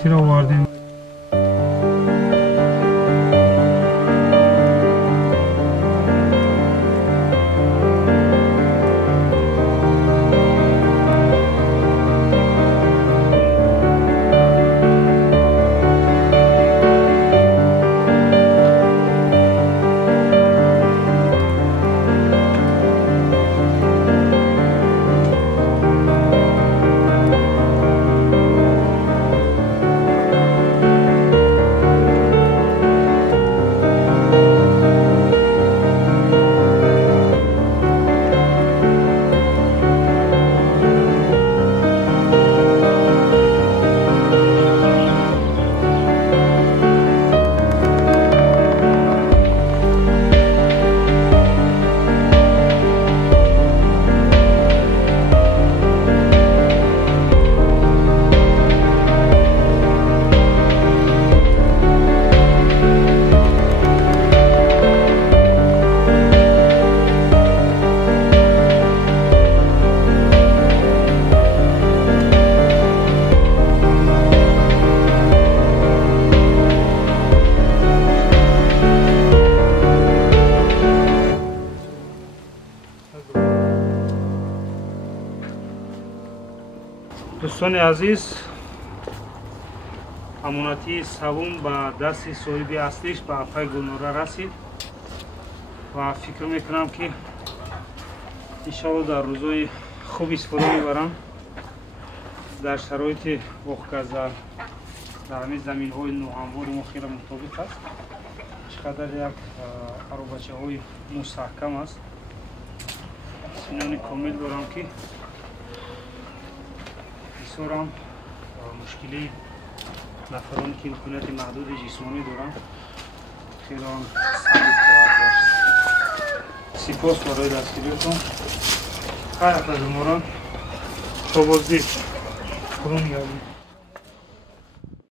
خاطر آوردیم. دوستان عزیز، امانتی سوم به دست صاحب اصلیش به افای گلنوره رسید و فکر میکنم که انشاءالله در روزهای خوب استفاده میبرم. در شرایط وقت در همین زمین های نوهموار ما خیلی مطابق است. چقدر یک عروبچه های مستحکم است. سینان کامل دارم که بسیار مشکلی نفرانی که امکانات محدود جسمانی دارند خیلی هم ثابت خواهد داشت. سپاس برای دستگیریتون. خیر از موران تا بازدید. خدا نگهدار.